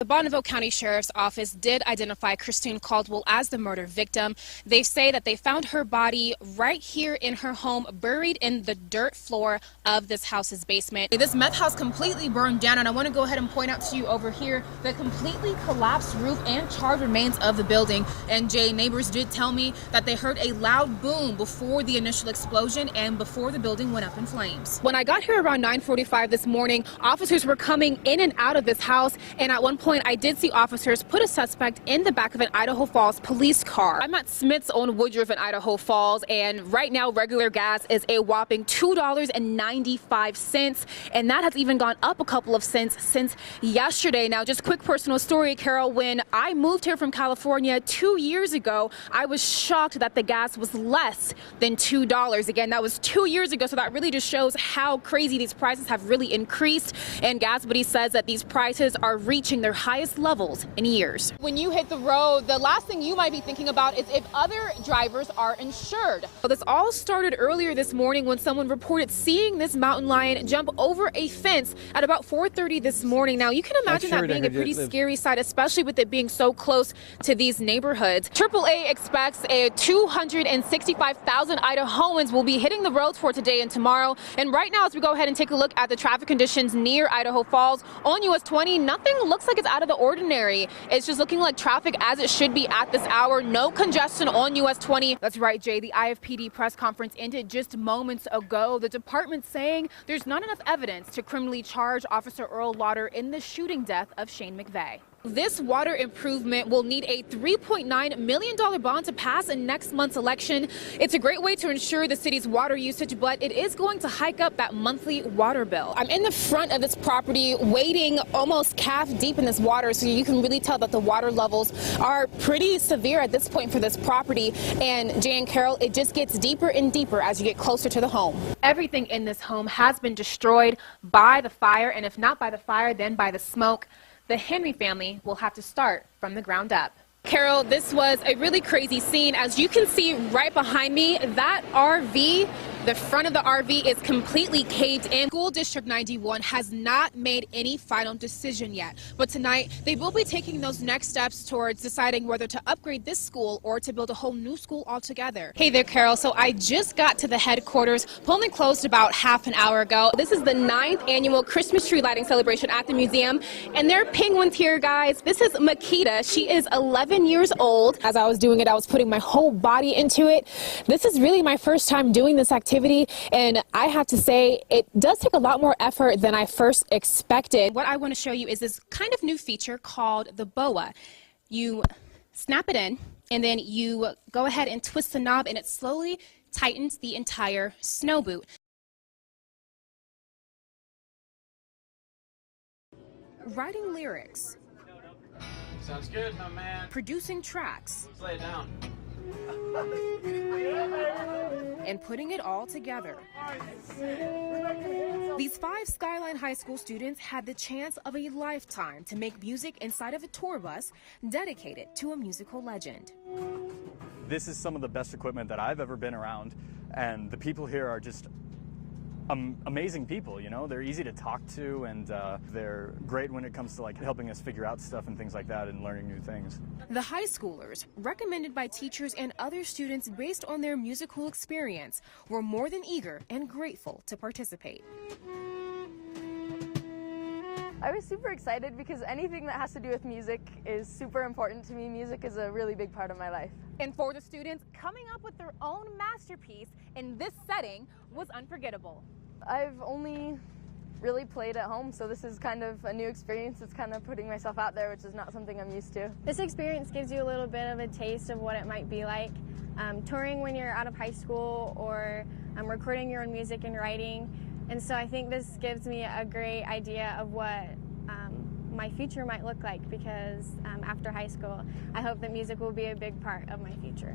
The Bonneville County Sheriff's Office did identify Christine Caldwell as the murder victim. They say that they found her body right here in her home, buried in the dirt floor of this house's basement. This meth house completely burned down, and I want to go ahead and point out to you over here the completely collapsed roof and charred remains of the building. And Jay, neighbors did tell me that they heard a loud boom before the initial explosion and before the building went up in flames. When I got here around 9:45 this morning, officers were coming in and out of this house, and at one point I did see officers put a suspect in the back of an Idaho Falls police car. I'm at Smith's on Woodruff in Idaho Falls, and right now regular gas is a whopping $2.95, and that has even gone up a couple of cents since yesterday. Now, just quick personal story, Carol, when I moved here from California 2 years ago, I was shocked that the gas was less than $2. Again, that was 2 years ago, so that really just shows how crazy these prices have really increased. And Gas Buddy says that these prices are reaching their highest levels in years. When you hit the road, the last thing you might be thinking about is if other drivers are insured. Well, this all started earlier this morning when someone reported seeing this mountain lion jump over a fence at about 4:30 this morning. Now, you can imagine that being a pretty scary sight, especially with it being so close to these neighborhoods. AAA expects 265,000 Idahoans will be hitting the roads for today and tomorrow. And right now, as we go ahead and take a look at the traffic conditions near Idaho Falls on US 20, nothing looks like it's out of the ordinary. It's just looking like traffic as it should be at this hour. No congestion on US 20. That's right, Jay. The IFPD press conference ended just moments ago. The department saying there's not enough evidence to criminally charge Officer Earl Lauder in the shooting death of Shane McVeigh. This water improvement will need a $3.9 million bond to pass in next month's election. It's a great way to ensure the city's water usage, but it is going to hike up that monthly water bill. I'm in the front of this property wading almost calf deep in this water, so you can really tell that the water levels are pretty severe at this point for this property. And Jay and Carol, it just gets deeper and deeper as you get closer to the home. Everything in this home has been destroyed by the fire, and if not by the fire, then by the smoke. The Henry family will have to start from the ground up. Carol, this was a really crazy scene. As you can see right behind me, that RV, the front of the RV is completely caved in. School District 91 has not made any final decision yet, but tonight they will be taking those next steps towards deciding whether to upgrade this school or to build a whole new school altogether. Hey there, Carol. So I just got to the headquarters. Polling closed about half an hour ago. This is the 9th annual Christmas tree lighting celebration at the museum, and there are penguins here, guys. This is Makita. She is 11 years old. As I was doing it, I was putting my whole body into it. This is really my first time doing this activity, and I have to say it does take a lot more effort than I first expected. What I want to show you is this kind of new feature called the boa. You snap it in, and then you go ahead and twist the knob, and it slowly tightens the entire snow boot. Writing lyrics. Sounds good, my man. Producing tracks. Let's lay it down. And putting it all together. These 5 Skyline High School students had the chance of a lifetime to make music inside of a tour bus dedicated to a musical legend. This is some of the best equipment that I've ever been around, and the people here are just amazing people, you know. They're easy to talk to, and they're great when it comes to like helping us figure out stuff and things like that and learning new things. The high schoolers, recommended by teachers and other students based on their musical experience, were more than eager and grateful to participate. I was super excited because anything that has to do with music is super important to me. Music is a really big part of my life. And for the students, coming up with their own masterpiece in this setting was unforgettable. I've only really played at home, so this is kind of a new experience. It's kind of putting myself out there, which is not something I'm used to. This experience gives you a little bit of a taste of what it might be like touring when you're out of high school, or recording your own music and writing. And so I think this gives me a great idea of what my future might look like, because after high school, I hope that music will be a big part of my future.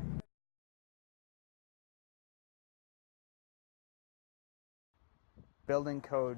Building code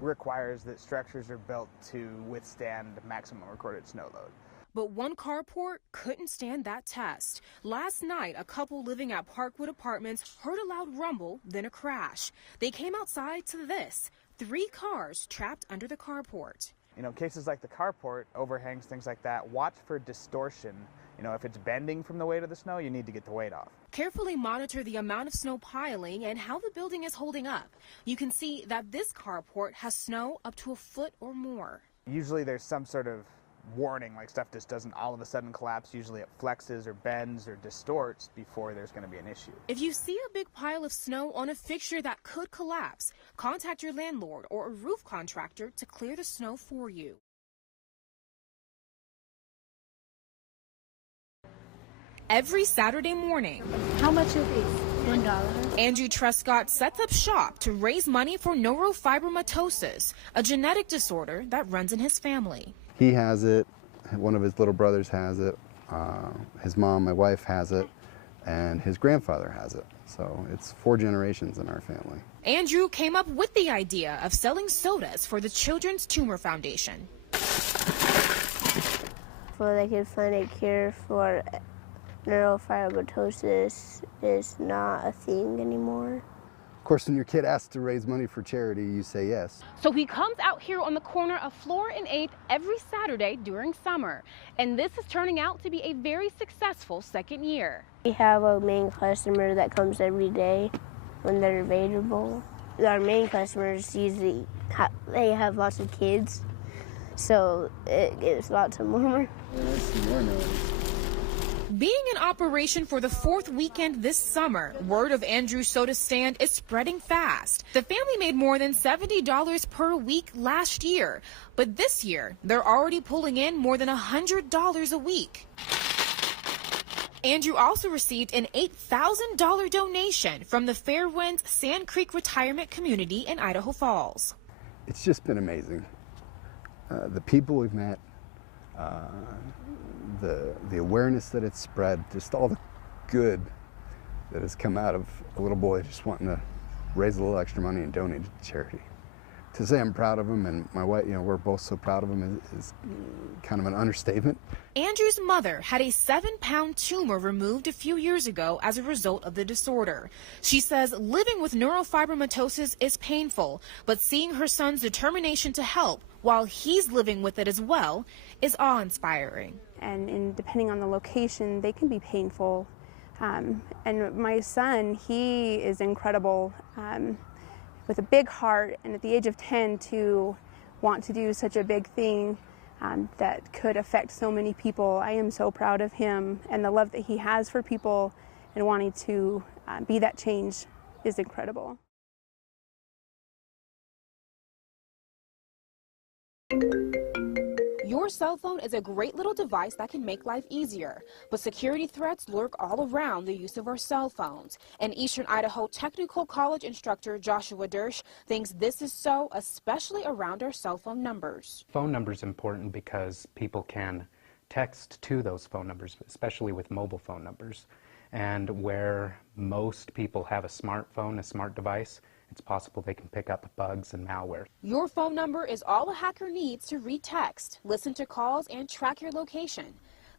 requires that structures are built to withstand maximum recorded snow load. But one carport couldn't stand that test. Last night, a couple living at Parkwood Apartments heard a loud rumble, then a crash. They came outside to this: 3 cars trapped under the carport. You know, cases like the carport, overhangs, things like that, watch for distortion. You know, if it's bending from the weight of the snow, you need to get the weight off. Carefully monitor the amount of snow piling and how the building is holding up. You can see that this carport has snow up to a foot or more. Usually there's some sort of warning, like stuff just doesn't all of a sudden collapse. Usually it flexes or bends or distorts before there's going to be an issue. If you see a big pile of snow on a fixture that could collapse, contact your landlord or a roof contractor to clear the snow for you. Every Saturday morning, How much is this? $1. Andrew Trescott sets up shop to raise money for neurofibromatosis, a genetic disorder that runs in his family. He has it, one of his little brothers has it, his mom, my wife, has it, and his grandfather has it. So it's 4 generations in our family. Andrew came up with the idea of selling sodas for the Children's Tumor Foundation. So they can find a cure for neurofibromatosis is not a thing anymore. Of course, when your kid asks to raise money for charity, you say yes. So he comes out here on the corner of Floor and 8th every Saturday during summer. And this is turning out to be a very successful second year. We have a main customer that comes every day when they're available. Our main customers usually they have lots of kids, so it gives lots of more. Being in operation for the 4th weekend this summer, word of Andrew's soda stand is spreading fast. The family made more than $70 per week last year, but this year they're already pulling in more than $100 a week. Andrew also received an $8,000 donation from the Fairwinds Sand Creek Retirement Community in Idaho Falls. It's just been amazing. The people we've met, the awareness that it's spread, just all the good that has come out of a little boy just wanting to raise a little extra money and donate it to charity. To say I'm proud of him and my wife, you know, we're both so proud of him is kind of an understatement. Andrew's mother had a 7-pound tumor removed a few years ago as a result of the disorder. She says living with neurofibromatosis is painful, but seeing her son's determination to help while he's living with it as well is awe-inspiring. And depending on the location, they can be painful. And my son, he is incredible. With a big heart, and at the age of 10 to want to do such a big thing that could affect so many people. I am so proud of him, and the love that he has for people and wanting to be that change is incredible. Your cell phone is a great little device that can make life easier, but security threats lurk all around the use of our cell phones. And Eastern Idaho Technical College instructor Joshua Dersh thinks this is so, especially around our cell phone numbers. Phone numbers important because people can text to those phone numbers, especially with mobile phone numbers. And where most people have a smartphone, a smart device, it's possible they can pick up bugs and malware. Your phone number is all a hacker needs to read text, listen to calls, and track your location.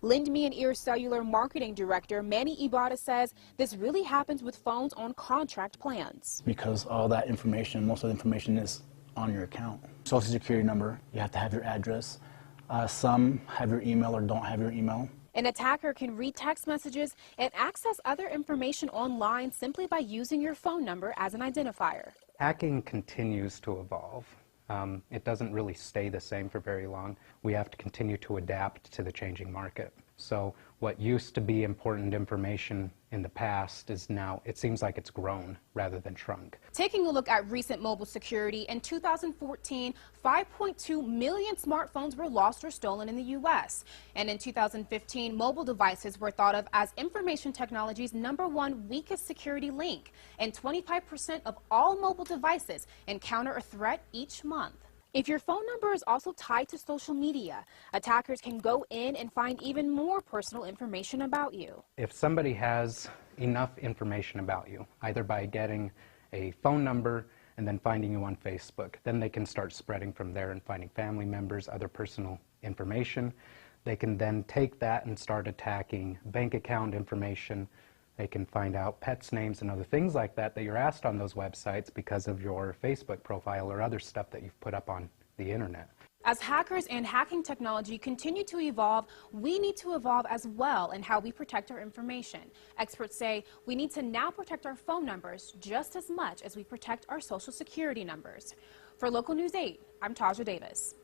Lend Me an Ear Cellular Marketing Director Manny Ibata says this really happens with phones on contract plans. Because all that information, most of the information is on your account. Social security number, you have to have your address. Some have your email or don't have your email. An attacker can read text messages and access other information online simply by using your phone number as an identifier. Hacking continues to evolve. It doesn't really stay the same for very long. We have to continue to adapt to the changing market. So what used to be important information in the past is now, it seems like it's grown rather than shrunk. Taking a look at recent mobile security, in 2014, 5.2 million smartphones were lost or stolen in the U.S. And in 2015, mobile devices were thought of as information technology's #1 weakest security link. And 25% of all mobile devices encounter a threat each month. If your phone number is also tied to social media, attackers can go in and find even more personal information about you. If somebody has enough information about you, either by getting a phone number and then finding you on Facebook, then they can start spreading from there and finding family members, other personal information. They can then take that and start attacking bank account information. They can find out pets' names and other things like that that you're asked on those websites because of your Facebook profile or other stuff that you've put up on the internet. As hackers and hacking technology continue to evolve, we need to evolve as well in how we protect our information. Experts say we need to now protect our phone numbers just as much as we protect our social security numbers. For Local News 8, I'm Taja Davis.